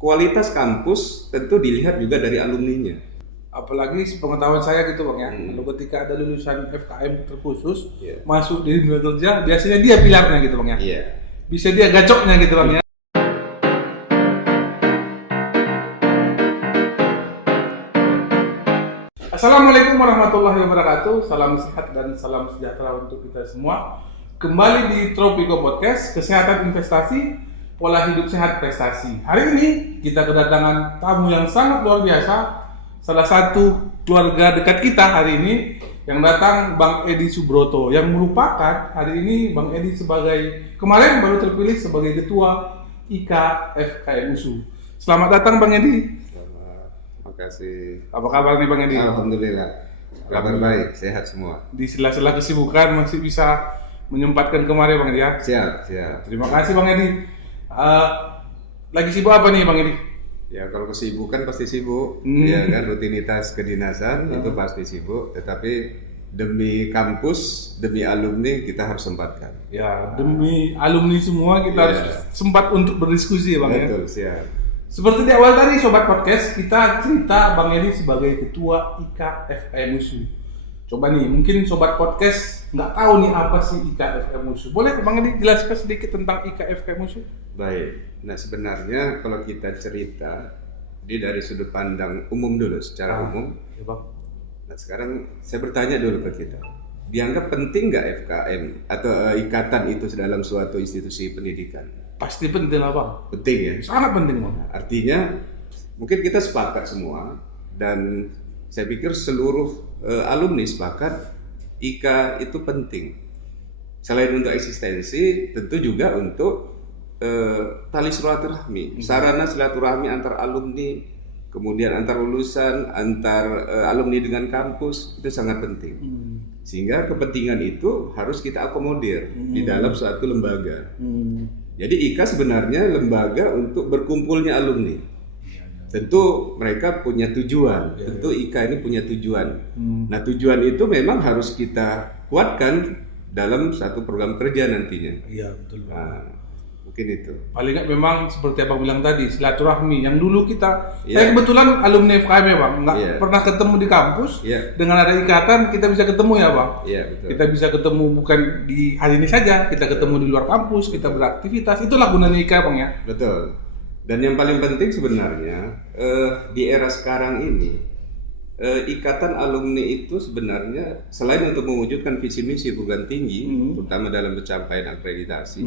kualitas kampus tentu dilihat juga dari alumninya. Apalagi pengetahuan saya gitu Bang ya, kalau ketika ada lulusan FKM terkhusus Iya. masuk di dunia kerja, biasanya dia pilarnya gitu Bang ya. Iya. Bisa dia gacoknya gitu Bang ya. Assalamualaikum warahmatullahi wabarakatuh. Salam sehat dan salam sejahtera untuk kita semua. Kembali di Tropiko Podcast, kesehatan investasi, pola hidup sehat prestasi. Hari ini kita kedatangan tamu yang sangat luar biasa. Salah satu keluarga dekat kita hari ini yang datang, Bang Edi Subroto, yang merupakan hari ini Bang Edi sebagai kemarin baru terpilih sebagai ketua IKA FKM USU. Selamat datang Bang Edi. Terima kasih. Apa kabar nih Bang Edi? Alhamdulillah. Kabar baik, sehat semua. Di sela-sela kesibukan masih bisa menyempatkan kemarin Bang Edi ya. Siap. Terima kasih Bang Edi. Lagi sibuk apa nih Bang Edi? Ya kalau kesibukan pasti sibuk, ya kan, rutinitas kedinasan itu pasti sibuk. Tetapi demi kampus, demi alumni kita harus sempatkan. Ya demi alumni semua kita harus sempat untuk berdiskusi ya Bang ya. Betul, siap. Seperti di awal tadi Sobat Podcast, kita cerita Bang Edi sebagai Ketua IKA FKM USU. Coba nih, mungkin Sobat Podcast nggak tahu nih apa sih IKA FKM USU. Boleh Bang Edi jelaskan sedikit tentang IKA FKM USU? Baik, nah sebenarnya kalau kita cerita dari sudut pandang umum dulu, secara umum. Ya Bang. Nah sekarang saya bertanya dulu ke kita, dianggap penting nggak FKM atau ikatan itu dalam suatu institusi pendidikan? Pasti penting lah Bang. Penting ya? Sangat penting Bang. Artinya mungkin kita sepakat semua dan saya pikir seluruh alumni sepakat IKA itu penting. Selain untuk eksistensi, tentu juga untuk tali silaturahmi, sarana silaturahmi antar alumni, kemudian antar lulusan, antar alumni dengan kampus itu sangat penting. Sehingga kepentingan itu harus kita akomodir di dalam suatu lembaga. Jadi IKA sebenarnya lembaga untuk berkumpulnya alumni. Tentu mereka punya tujuan, tentu IKA ini punya tujuan. Nah tujuan itu memang harus kita kuatkan dalam satu program kerja nantinya. Iya betul Bang. Nah, mungkin itu. Paling nggak memang seperti Abang bilang tadi, silaturahmi yang dulu kita, saya kebetulan alumni FKM ya Bang, nggak pernah ketemu di kampus, dengan ada ikatan kita bisa ketemu ya Bang. Iya betul. Kita bisa ketemu bukan di hari ini saja, kita ketemu di luar kampus, kita beraktivitas, itulah gunanya IKA Bang ya. Betul. Dan yang paling penting sebenarnya di era sekarang ini ikatan alumni itu sebenarnya selain untuk mewujudkan visi misi perguruan tinggi, terutama dalam pencapaian akreditasi,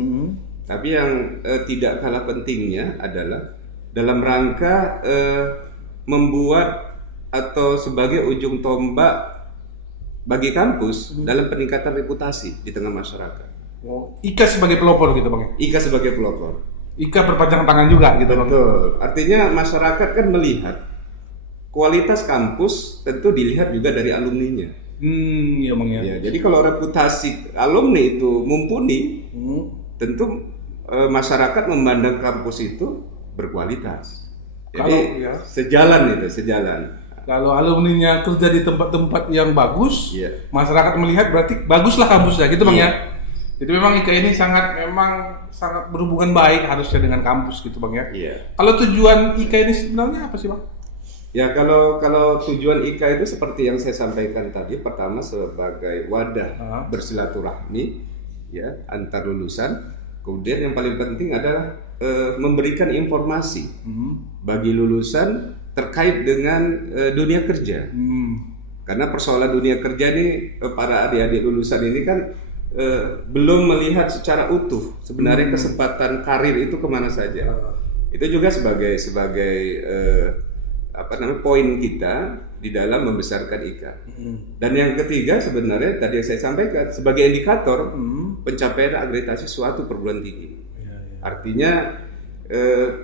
tapi yang tidak kalah pentingnya adalah dalam rangka membuat atau sebagai ujung tombak bagi kampus dalam peningkatan reputasi di tengah masyarakat. IKA sebagai pelopor gitu Bang. IKA sebagai pelopor. IKA berpanjang tangan juga gitu Bang. Betul. Artinya masyarakat kan melihat kualitas kampus tentu dilihat juga dari alumninya. Iya Bang ya. Ya, jadi kalau reputasi alumni itu mumpuni, tentu masyarakat memandang kampus itu berkualitas. Jadi sejalan. Kalau alumninya kerja di tempat-tempat yang bagus, masyarakat melihat berarti baguslah kampusnya gitu Bang ya. Jadi memang IKA ini sangat berhubungan baik harusnya dengan kampus gitu Bang ya. Kalau tujuan IKA ini sebenarnya apa sih Bang? Ya kalau tujuan IKA itu seperti yang saya sampaikan tadi, pertama sebagai wadah bersilaturahmi ya antar lulusan. Kemudian yang paling penting adalah memberikan informasi bagi lulusan terkait dengan dunia kerja. Karena persoalan dunia kerja ini para adik-adik lulusan ini kan belum melihat secara utuh sebenarnya kesempatan karir itu kemana saja. Itu juga sebagai poin kita di dalam membesarkan IKA. Dan yang ketiga sebenarnya tadi yang saya sampaikan sebagai indikator pencapaian akreditasi suatu perguruan tinggi. Artinya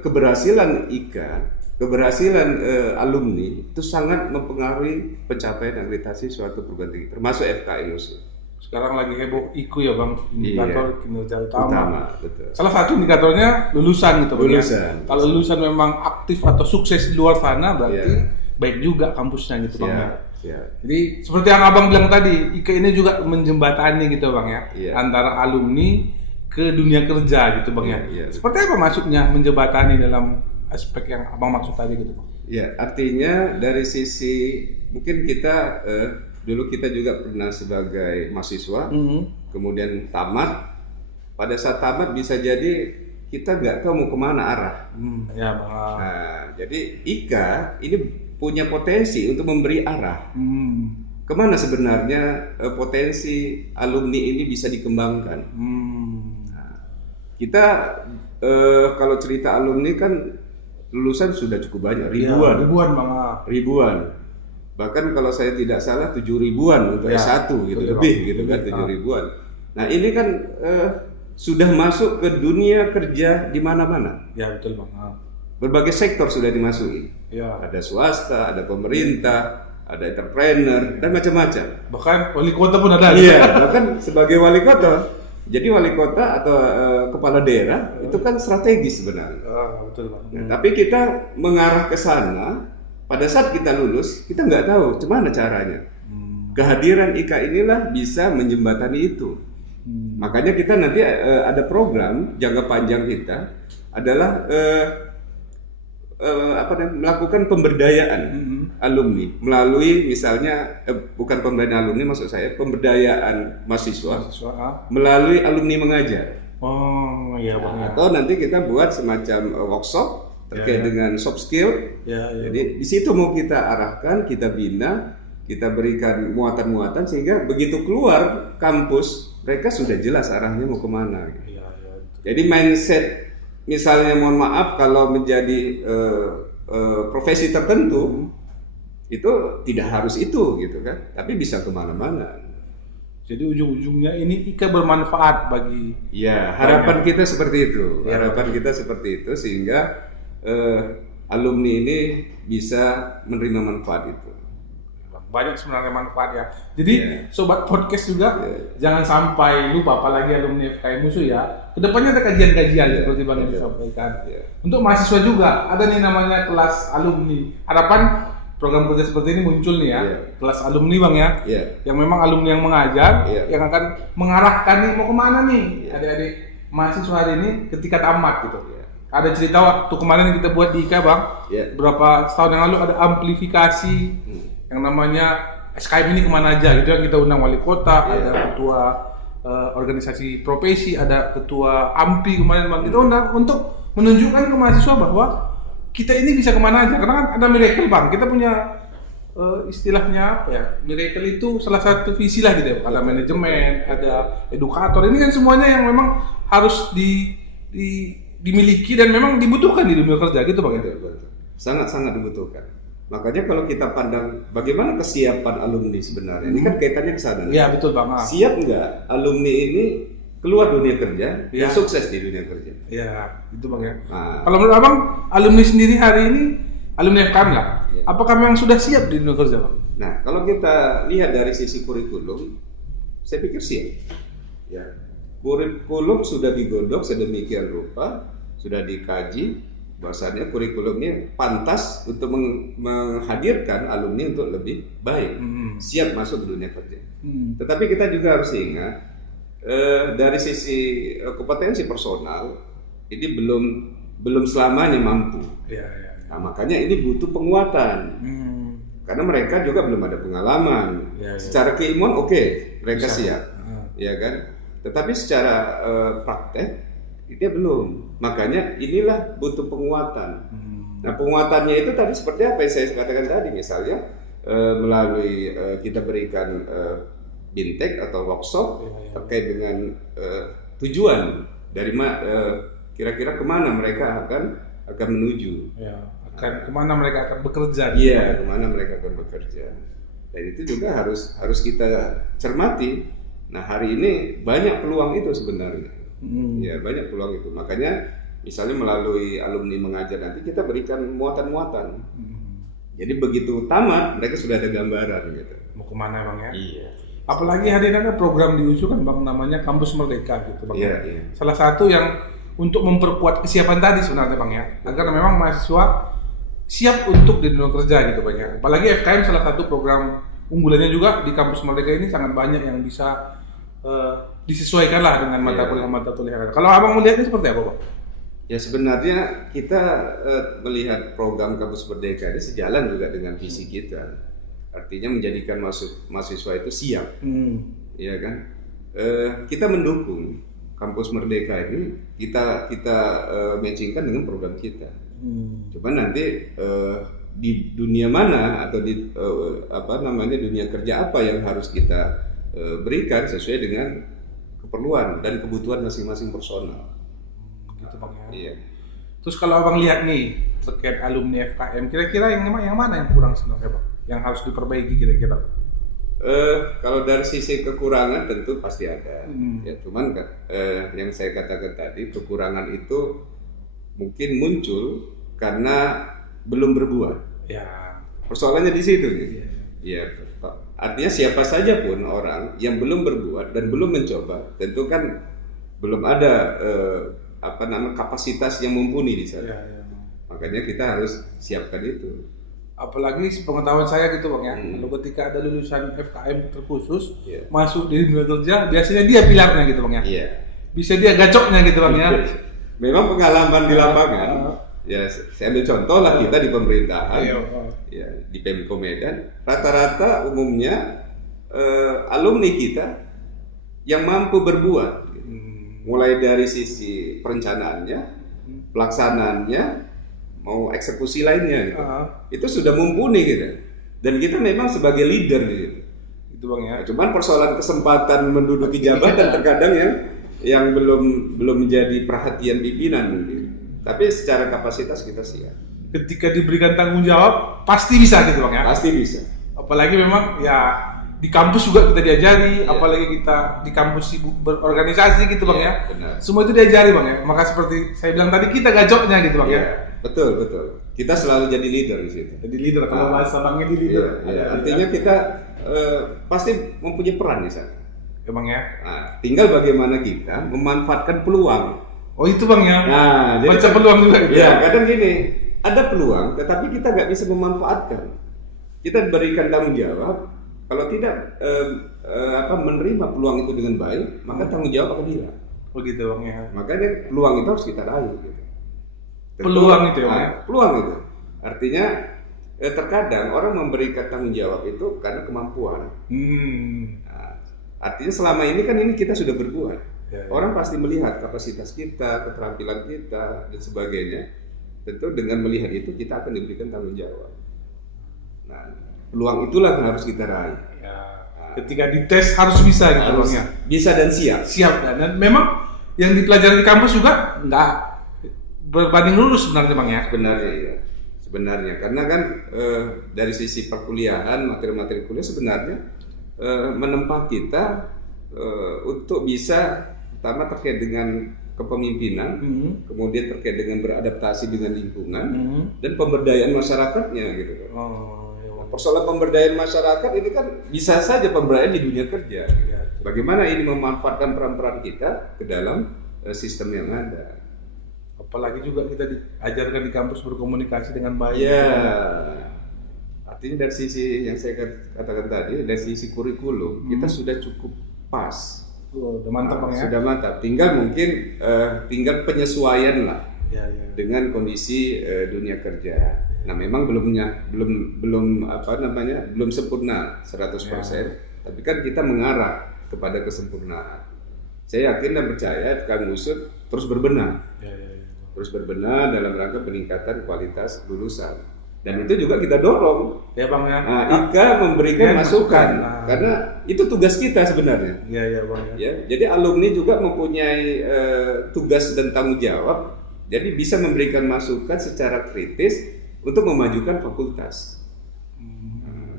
keberhasilan IKA, keberhasilan alumni itu sangat mempengaruhi pencapaian akreditasi suatu perguruan tinggi, termasuk FKM USU. Sekarang lagi heboh IKU ya Bang, indikator kinerja utama. Betul. Salah satu indikatornya lulusan gitu Bang. Kalau lulusan memang aktif atau sukses di luar sana berarti baik juga kampusnya gitu Bang ya. Jadi seperti yang Abang bilang tadi, IKA ini juga menjembatani gitu Bang ya, antara alumni ke dunia kerja gitu Bang ya. Seperti apa masuknya menjembatani dalam aspek yang abang maksud tadi gitu Bang? Ya, artinya dari sisi mungkin kita dulu kita juga pernah sebagai mahasiswa, kemudian tamat. Pada saat tamat bisa jadi kita nggak tahu mau kemana arah. Ya Bang. Nah, jadi IKA ini punya potensi untuk memberi arah. Kemana sebenarnya potensi alumni ini bisa dikembangkan? Nah, kita kalau cerita alumni kan lulusan sudah cukup banyak, ribuan. Ribuan. Bahkan kalau saya tidak salah 7.000-an untuk S1 gitu, lebih gitu kan 7.000-an. Nah, ini kan sudah masuk ke dunia kerja di mana-mana. Ya, betul Bang. Berbagai sektor sudah dimasuki. Ya. Ada swasta, ada pemerintah, ada entrepreneur dan macam-macam. Bahkan wali kota pun ada. Iya, bahkan sebagai wali kota. Jadi wali kota atau kepala daerah itu kan strategis sebenarnya. Betul Bang. Nah, tapi kita mengarah ke sana pada saat kita lulus, kita nggak tahu gimana caranya. Kehadiran IKA inilah bisa menjembatani itu. Makanya kita nanti ada program jangka panjang kita adalah melakukan pemberdayaan alumni melalui misalnya bukan pemberdayaan alumni maksud saya pemberdayaan mahasiswa melalui alumni mengajar. Oh iya Bang. Atau nanti kita buat semacam workshop terkait dengan soft skill. Jadi di situ mau kita arahkan, kita bina, kita berikan muatan-muatan sehingga begitu keluar kampus mereka sudah jelas arahnya mau kemana. Jadi mindset misalnya mohon maaf kalau menjadi profesi tertentu itu tidak harus itu gitu kan, tapi bisa kemana-mana. Jadi ujung-ujungnya ini IKA bermanfaat bagi. Ya, harapan kita seperti itu. Harapan kita seperti itu sehingga alumni ini bisa menerima manfaat itu. Banyak sebenarnya manfaat ya. Jadi sobat podcast juga jangan sampai lupa, apalagi alumni FKM Musuh ya. Kedepannya ada kajian-kajian seperti Bang yang disampaikan. Untuk mahasiswa juga ada nih namanya kelas alumni. Harapan program kerja seperti ini muncul nih ya, kelas alumni Bang ya. Yang memang alumni yang mengajar, yang akan mengarahkan nih mau kemana nih adik-adik mahasiswa hari ini ketika tamat gitu. Ada cerita waktu kemarin kita buat di IKA Bang, berapa tahun yang lalu ada amplifikasi yang namanya SKM ini kemana aja gitu, yang kita undang wali kota, ada ketua organisasi profesi, ada ketua AMPI kemarin Bang, kita undang untuk menunjukkan ke mahasiswa bahwa kita ini bisa kemana aja, karena kan ada miracle Bang, kita punya istilahnya apa ya, miracle itu salah satu visi lah gitu ya, ada manajemen, ada edukator, ini kan semuanya yang memang harus dimiliki dan memang dibutuhkan di dunia kerja gitu Bang. Sangat-sangat dibutuhkan. Makanya kalau kita pandang bagaimana kesiapan alumni sebenarnya, ini kan kaitannya ke sana. Iya betul Bang. Siap nggak alumni ini keluar dunia kerja, dan sukses di dunia kerja? Iya, itu Bang ya. Kalau menurut Abang, alumni sendiri hari ini, alumni FKM nggak? Apakah memang sudah siap di dunia kerja Bang? Nah, kalau kita lihat dari sisi kurikulum, saya pikir siap. Ya, kurikulum sudah digodok sedemikian rupa, sudah dikaji. Bahwasanya kurikulumnya pantas untuk menghadirkan alumni untuk lebih baik, siap masuk ke dunia kerja. Tetapi kita juga harus ingat dari sisi kompetensi personal ini belum selamanya mampu. Nah, makanya ini butuh penguatan karena mereka juga belum ada pengalaman. Secara keilmuan mereka siap, ya kan. Tetapi secara praktek dia belum, makanya inilah butuh penguatan. Nah, penguatannya itu tadi seperti apa yang saya katakan tadi, misalnya melalui kita berikan bintek atau workshop terkait dengan tujuan dari kira-kira kemana mereka akan menuju, kemana mereka akan bekerja. Iya, kemana mereka akan bekerja. Dan itu juga harus kita cermati. Nah, hari ini banyak peluang itu sebenarnya. Ya, banyak peluang itu. Makanya misalnya melalui alumni mengajar nanti kita berikan muatan-muatan. Jadi begitu tamat mereka sudah ada gambaran gitu. Mau kemana Bang ya? Iya. Apalagi hari ini ada program diusulkan Bang namanya Kampus Merdeka gitu Bang. Iya. Salah satu yang untuk memperkuat kesiapan tadi sebenarnya Bang ya. Agar memang mahasiswa siap untuk di dunia kerja gitu Bang ya. Apalagi FKM salah satu program unggulannya juga di Kampus Merdeka ini sangat banyak yang bisa disesuaikan lah dengan mata kuliah yang ada. Kalau Abang melihatnya seperti apa Bang? Ya sebenarnya kita melihat program Kampus Merdeka ini sejalan juga dengan visi kita. Artinya menjadikan mahasiswa itu siap, ya kan? Kita mendukung Kampus Merdeka ini, kita matchingkan dengan program kita. Cuman nanti di dunia mana atau di dunia kerja apa yang harus kita berikan sesuai dengan keperluan dan kebutuhan masing-masing personal. Gitu Bang ya. Iya. Terus kalau Abang lihat nih terkait alumni FKM, kira-kira yang mana yang kurang sebenarnya Bang? Yang harus diperbaiki kira-kira? Kalau dari sisi kekurangan tentu pasti ada. Ya, cuman yang saya katakan tadi, kekurangan itu mungkin muncul karena belum berbuat. Ya. Persoalannya di situ nih. Ya. Artinya siapa saja pun orang yang belum berbuat dan belum mencoba, tentu kan belum ada kapasitas yang mumpuni di sana. Ya. Makanya kita harus siapkan itu. Apalagi sepengetahuan saya gitu Bang ya, kalau ketika ada lulusan FKM terkhusus Yeah. masuk di dunia kerja, biasanya dia pilarnya gitu Bang ya. Iya. Bisa dia gacoknya gitu Bang ya. Memang pengalaman di lapangan, ya saya ambil contoh lah kita di pemerintahan, ya di Pemko Medan, rata-rata umumnya alumni kita yang mampu berbuat, mulai dari sisi perencanaannya, pelaksanaannya, mau eksekusi lainnya gitu. Itu sudah mumpuni gitu. Dan kita memang sebagai leader gitu. Itu Bang ya. Cuman persoalan kesempatan menduduki jabatan terkadang yang belum menjadi perhatian pimpinan mungkin. Tapi secara kapasitas kita siap. Ketika diberikan tanggung jawab pasti bisa gitu Bang ya. Pasti bisa. Apalagi memang ya di kampus juga kita diajari, apalagi kita di kampus sibuk berorganisasi gitu Bang ya. Benar. Semua itu diajari Bang ya. Maka seperti saya bilang tadi kita gacoknya gitu Bang ya. Betul. Kita selalu jadi leader di situ. Jadi leader kalau bahasa Bangnya di leader. Artinya kita pasti mempunyai peran di sana. Ya Bang ya. Nah, tinggal bagaimana kita memanfaatkan peluang. Oh itu Bang ya. Nah, jadi baca peluang juga gitu. Ya, kadang gini, ada peluang tetapi kita nggak bisa memanfaatkan. Kita berikan tanggung jawab, kalau tidak menerima peluang itu dengan baik, maka tanggung jawab akan hilang. Oh gitu Bang ya. Makanya peluang itu harus kita raih gitu. Peluang itu ya Bang ya. Peluang itu. Artinya terkadang orang memberikan tanggung jawab itu karena kemampuan. Nah, artinya selama ini kan kita sudah berbuat. Ya. Orang pasti melihat kapasitas kita, keterampilan kita, dan sebagainya. Tentu dengan melihat itu kita akan diberikan tanggung jawab. Nah, peluang itulah yang harus kita raih. Ya. Ketika dites harus bisa gitu Bang ya. Bisa dan siap. Siap dan memang yang dipelajari di kampus juga nggak berbanding lurus sebenarnya Bang ya. Sebenarnya karena kan dari sisi perkuliahan, materi-materi kuliah sebenarnya menempa kita untuk bisa pertama terkait dengan kepemimpinan, kemudian terkait dengan beradaptasi dengan lingkungan dan pemberdayaan masyarakatnya gitu. Persoalan pemberdayaan masyarakat ini kan bisa saja pemberdayaan di dunia kerja. Bagaimana ini memanfaatkan peran-peran kita ke dalam sistem yang ada. Apalagi juga kita diajarkan di kampus berkomunikasi dengan baik. Ya, artinya dari sisi yang saya katakan tadi, dari sisi kurikulum kita sudah cukup pas. Udah mantap Bang ya. Sudah mantap. Tinggal mungkin tinggal penyesuaian lah dengan kondisi dunia kerja. Nah, memang belum sempurna 100%, tapi kan kita mengarah kepada kesempurnaan. Saya yakin dan percaya Kang Usut terus berbenah. Terus berbenah dalam rangka peningkatan kualitas lulusan. Dan itu juga kita dorong. Ya Bang ya. Nah, Ika memberikan masukan karena itu tugas kita sebenarnya. Iya Bang ya. Jadi alumni juga mempunyai tugas dan tanggung jawab. Jadi bisa memberikan masukan secara kritis untuk memajukan fakultas.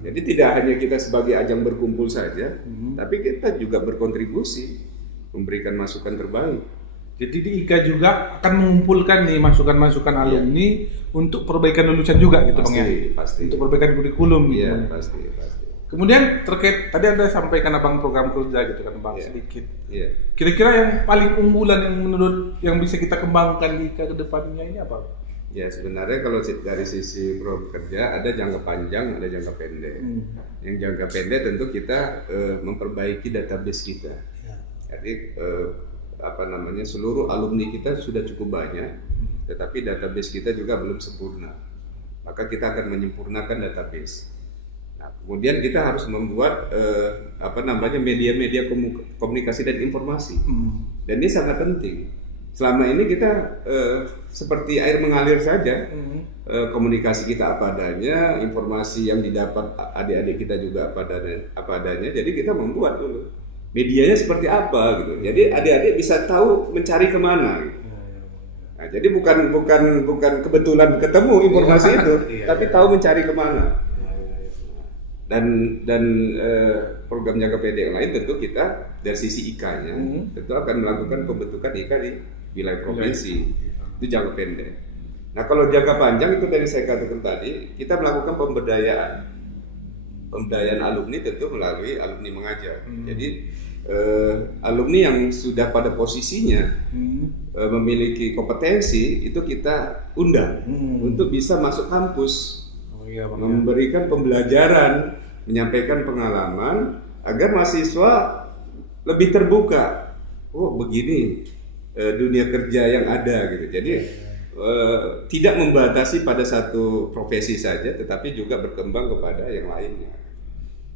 Jadi tidak hanya kita sebagai ajang berkumpul saja, tapi kita juga berkontribusi memberikan masukan terbaik. Jadi di IKA juga akan mengumpulkan nih masukan-masukan alumni untuk perbaikan lulusan juga gitu Bang ya. Pasti. Untuk perbaikan kurikulum gitu. Iya, pasti. Kemudian terkait tadi Anda sampaikan Abang program kerja gitu kan Bang sedikit. Iya. Kira-kira yang paling unggulan yang menurut yang bisa kita kembangkan di IKA ke depannya ini apa? Ya sebenarnya kalau dari sisi program kerja ada jangka panjang, ada jangka pendek. Yang jangka pendek tentu kita memperbaiki database kita. Jadi seluruh alumni kita sudah cukup banyak tetapi database kita juga belum sempurna. Maka kita akan menyempurnakan database. Nah, kemudian kita harus membuat media-media komunikasi dan informasi. Dan ini sangat penting. Selama ini kita seperti air mengalir saja. Komunikasi kita apa adanya, informasi yang didapat adik-adik kita juga apa adanya. Jadi kita membuat dulu medianya seperti apa gitu. Jadi adik-adik bisa tahu mencari kemana. Gitu. Nah, jadi bukan kebetulan ketemu informasi itu, tapi tahu mencari kemana. Dan program jangka pendek yang lain tentu kita dari sisi IKA-nya tentu akan melakukan pembentukan IKA di wilayah provinsi. Itu jangka pendek. Nah, kalau jangka panjang itu tadi saya katakan tadi, kita melakukan pemberdayaan alumni tentu melalui alumni mengajar. Jadi alumni yang sudah pada posisinya memiliki kompetensi itu kita undang untuk bisa masuk kampus, memberikan pembelajaran, menyampaikan pengalaman agar mahasiswa lebih terbuka. Oh, begini dunia kerja yang ada gitu. Jadi tidak membatasi pada satu profesi saja, tetapi juga berkembang kepada yang lainnya.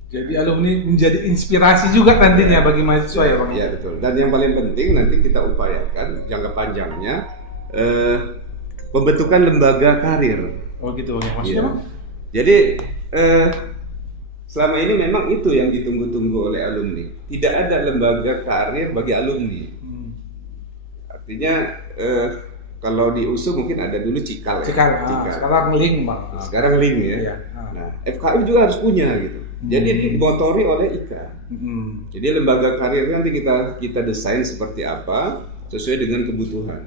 Jadi alumni menjadi inspirasi juga nantinya bagi mahasiswa ya Bang? Iya betul. Dan yang paling penting nanti kita upayakan jangka panjangnya pembentukan lembaga karir. Oh gitu Bang, maksudnya Bang? Jadi selama ini memang itu yang ditunggu-tunggu oleh alumni. Tidak ada lembaga karir bagi alumni. Artinya kalau di USU mungkin ada dulu Cikal. Sekarang link Bang. Sekarang link ya. Nah, FKI juga harus punya gitu. Jadi dimotori oleh IKA. Jadi lembaga karir nanti kita desain seperti apa sesuai dengan kebutuhan.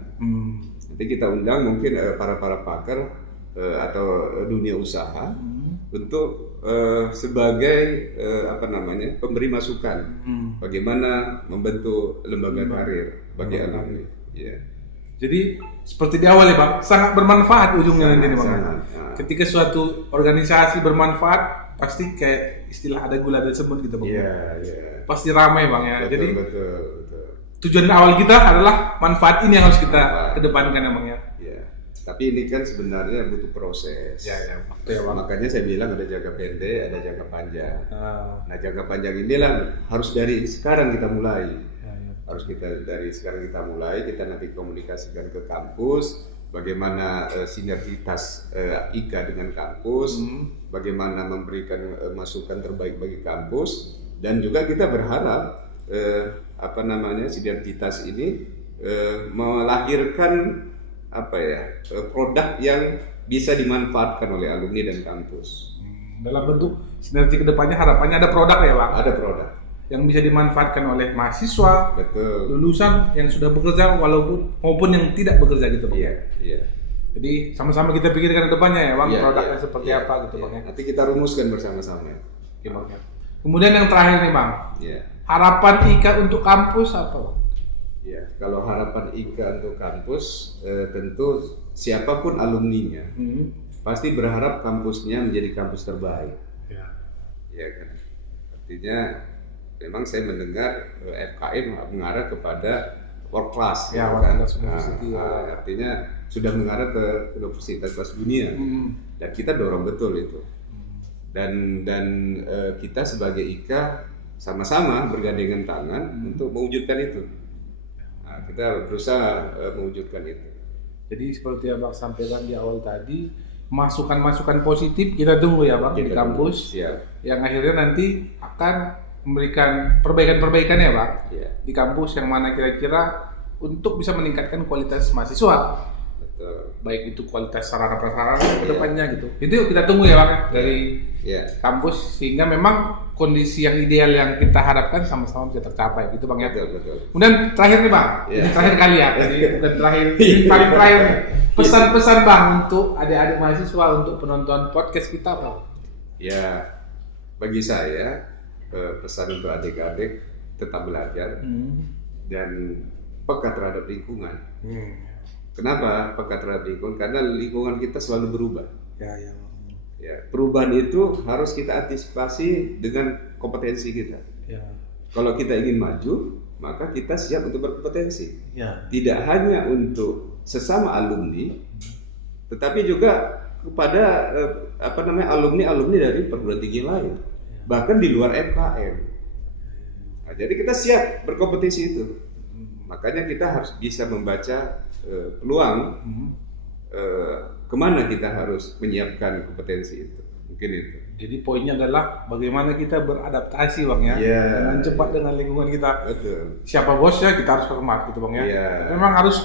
Nanti kita undang mungkin para pakar atau dunia usaha untuk sebagai pemberi masukan bagaimana membentuk lembaga karir bagi alumni. Ya. Jadi seperti di awal ya Bang, sangat bermanfaat ujungnya nanti nih Bang. Ketika suatu organisasi bermanfaat, pasti kayak istilah ada gula ada semut gitu Bang. Iya. Pasti ramai Bang ya. Betul, jadi betul. tujuan awal kita adalah manfaat ini yang harus kita kedepankan ya Bang ya. Iya. Tapi ini kan sebenarnya butuh proses. Makanya saya bilang ada jangka pendek, ada jangka panjang. Nah, jangka panjang inilah harus dari sekarang kita mulai. Dari sekarang kita mulai, kita nanti komunikasikan ke kampus, bagaimana sinergitas IKA dengan kampus, bagaimana memberikan masukan terbaik bagi kampus, dan juga kita berharap sinergitas ini melahirkan produk yang bisa dimanfaatkan oleh alumni dan kampus. Dalam bentuk sinergi kedepannya harapannya ada produk ya Bang? Ada produk yang bisa dimanfaatkan oleh mahasiswa, betul, lulusan yang sudah bekerja maupun yang tidak bekerja gitu Bang. Iya. Jadi sama-sama kita pikirkan ke depannya ya Bang, produknya seperti apa gitu Bang ya. Nanti kita rumuskan bersama-sama. Oke Bang. Kemudian yang terakhir nih Bang. Harapan IKA untuk kampus apa Bang? Ya, kalau harapan IKA untuk kampus tentu siapapun alumninya pasti berharap kampusnya menjadi kampus terbaik. Ya kan. Artinya memang saya mendengar FKM mengarah kepada world class, kan? Artinya sudah mengarah ke universitas kelas dunia, dan kita dorong betul itu. Dan kita sebagai IKA sama-sama bergandengan tangan untuk mewujudkan itu. Nah, kita berusaha mewujudkan itu. Jadi seperti yang Bang sampaikan di awal tadi, masukan-masukan positif kita tunggu ya Bang di kampus, yang akhirnya nanti akan memberikan perbaikan-perbaikan ya Bang di kampus yang mana kira-kira untuk bisa meningkatkan kualitas mahasiswa. Betul. Baik itu kualitas sarana prasarana ke depannya gitu. Itu kita tunggu ya Bang dari kampus sehingga memang kondisi yang ideal yang kita harapkan sama-sama bisa tercapai gitu Bang ya. Betul. Kemudian terakhir nih Bang, ini terakhir kali ya. Jadi bukan terakhir, ini paling terakhir nih. Pesan-pesan Bang untuk adik-adik mahasiswa untuk penonton podcast kita Bang. Ya, bagi saya pesan untuk adik-adik tetap belajar dan peka terhadap lingkungan. Kenapa peka terhadap lingkungan? Karena lingkungan kita selalu berubah. Ya, perubahan itu harus kita antisipasi dengan kompetensi kita. Kalau kita ingin maju, maka kita siap untuk berkompetensi. Tidak hanya untuk sesama alumni, tetapi juga kepada alumni dari perguruan tinggi lain, bahkan di luar MKM. Nah, jadi kita siap berkompetisi itu. Makanya kita harus bisa membaca peluang kemana kita harus menyiapkan kompetensi itu. Mungkin itu. Jadi poinnya adalah bagaimana kita beradaptasi Bang ya, dengan cepat dengan lingkungan kita. Betul. Siapa bosnya kita harus hormat gitu Bang ya. Yeah. Memang harus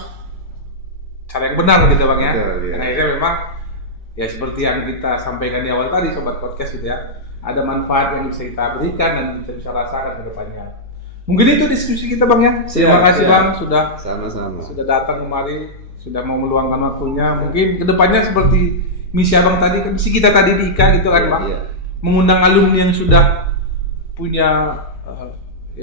cara yang benar gitu Bang ya. Betul, yeah. Karena akhirnya memang ya seperti yang kita sampaikan di awal tadi Sobat Podcast gitu ya. Ada manfaat yang bisa kita berikan dan kita bisa rasakan ke depannya. Mungkin itu diskusi kita Bang ya. Terima kasih Bang sudah sama-sama. Sudah datang kemari, sudah mau meluangkan waktunya. Mungkin kedepannya seperti misi Abang tadi, misi kita tadi di IKA gitu kan Bang. Iya. Mengundang alumni yang sudah punya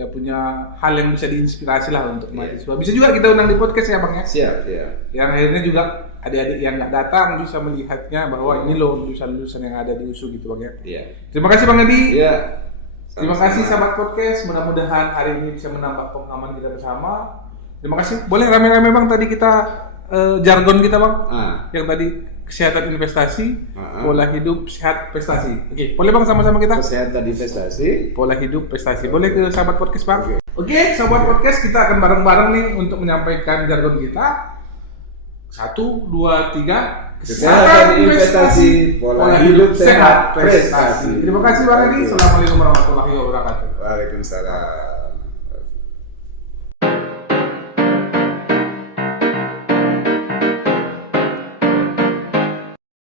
punya hal yang bisa diinspirasi lah untuk mahasiswa. Bisa juga kita undang di podcast ya Bang ya. Siap. Yang akhirnya juga adik-adik yang nggak datang bisa melihatnya bahwa ini loh lulusan-lulusan yang ada di USU gitu Bang ya. Iya. Terima kasih Bang Edi. Iya. Terima kasih sahabat podcast. Mudah-mudahan hari ini bisa menambah pengalaman kita bersama. Terima kasih. Boleh rame-rame Bang tadi kita jargon kita Bang. Yang tadi kesehatan investasi, pola hidup sehat prestasi. Oke, boleh Bang sama-sama kita? Kesehatan investasi, pola hidup prestasi. Boleh ke sahabat podcast Bang? Oke, sahabat podcast kita akan bareng-bareng nih untuk menyampaikan jargon kita. 1, 2, 3. Kesehatan investasi, pola hidup sehat prestasi. Terima kasih Bang Edi. Assalamualaikum warahmatullahi wabarakatuh. Waalaikumsalam.